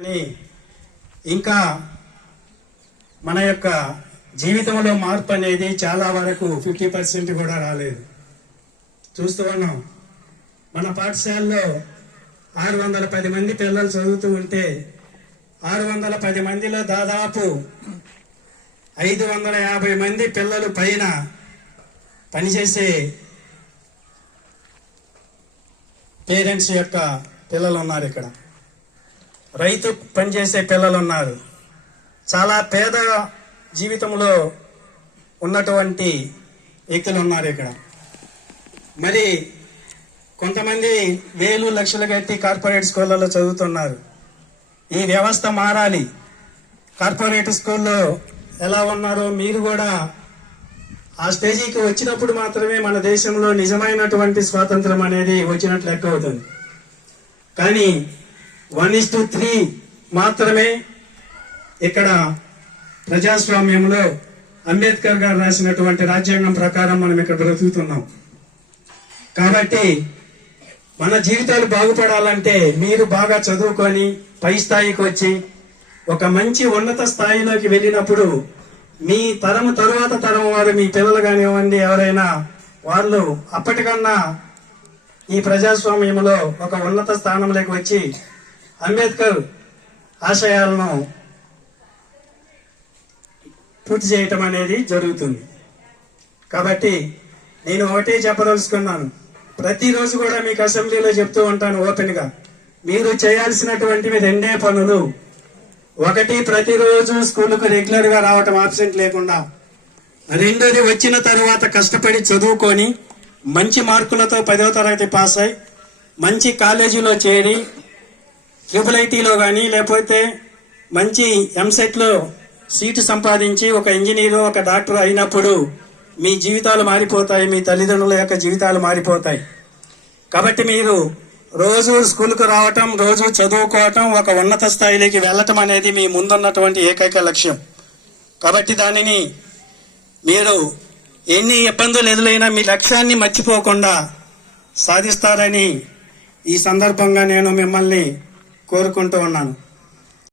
కానీ ఇంకా మన యొక్క జీవితంలో మార్పు అనేది చాలా వరకు 50% కూడా రాలేదు. చూస్తూ ఉన్నాం. మన పాఠశాలలో 610 మంది పిల్లలు చదువుతూ ఉంటే 610 మందిలో దాదాపు 550 మంది పిల్లలు పైన పనిచేసే పేరెంట్స్ యొక్క పిల్లలు ఉన్నారు. ఇక్కడ రైతు పనిచేసే పిల్లలు ఉన్నారు. చాలా పేద జీవితంలో ఉన్నటువంటి వ్యక్తులు ఉన్నారు ఇక్కడ. మరి కొంతమంది వేలు లక్షలు కట్టి కార్పొరేట్ స్కూళ్ళలో చదువుతున్నారు. ఈ వ్యవస్థ మారాలి. కార్పొరేట్ స్కూల్లో ఎలా ఉన్నారో మీరు కూడా ఆ స్టేజీకి వచ్చినప్పుడు మాత్రమే మన దేశంలో నిజమైనటువంటి స్వాతంత్రం అనేది వచ్చినట్లు లెక్క అవుతుంది. కానీ 1:3 మాత్రమే ఇక్కడ ప్రజాస్వామ్యంలో అంబేద్కర్ గారు రాసినటువంటి రాజ్యాంగం ప్రకారం మనం ఇక్కడ బ్రతుకుతున్నాం. కాబట్టి మన జీవితాలు బాగుపడాలంటే మీరు బాగా చదువుకొని పై స్థాయికి వచ్చి ఒక మంచి ఉన్నత స్థాయిలోకి వెళ్ళినప్పుడు మీ తరం తరువాత తరం వారు, మీ పిల్లలు కానివ్వండి, ఎవరైనా వాళ్ళు అప్పటికన్నా ఈ ప్రజాస్వామ్యంలో ఒక ఉన్నత స్థానంలోకి వచ్చి అంబేద్కర్ ఆశయాలను పూర్తి చేయటం అనేది జరుగుతుంది. కాబట్టి నేను ఒకటే చెప్పదలుచుకున్నాను. ప్రతిరోజు కూడా మీకు అసెంబ్లీలో చెప్తూ ఉంటాను ఓపెన్ గా, మీరు చేయాల్సినటువంటివి 2 పనులు. ఒకటి, ప్రతిరోజు స్కూలుకు రెగ్యులర్ గా రావటం, ఆబ్సెంట్ లేకుండా. రెండోది, వచ్చిన తర్వాత కష్టపడి చదువుకొని మంచి మార్కులతో 10వ తరగతి పాస్ అయి మంచి కాలేజీలో చేరి ట్రిపుల్-ఐటీలో కానీ లేకపోతే మంచి ఎంసెట్లో సీటు సంపాదించి ఒక ఇంజనీరు, ఒక డాక్టర్ అయినప్పుడు మీ జీవితాలు మారిపోతాయి, మీ తల్లిదండ్రుల యొక్క జీవితాలు మారిపోతాయి. కాబట్టి మీరు రోజు స్కూల్కు రావటం, రోజు చదువుకోవటం, ఒక ఉన్నత స్థాయిలోకి వెళ్ళటం అనేది మీ ముందున్నటువంటి ఏకైక లక్ష్యం. కాబట్టి దానిని మీరు ఎన్ని ఇబ్బందులు ఎదురైనా మీ లక్ష్యాన్ని మర్చిపోకుండా సాధిస్తారని ఈ సందర్భంగా నేను మిమ్మల్ని కోరుకుంటూ ఉన్నాను.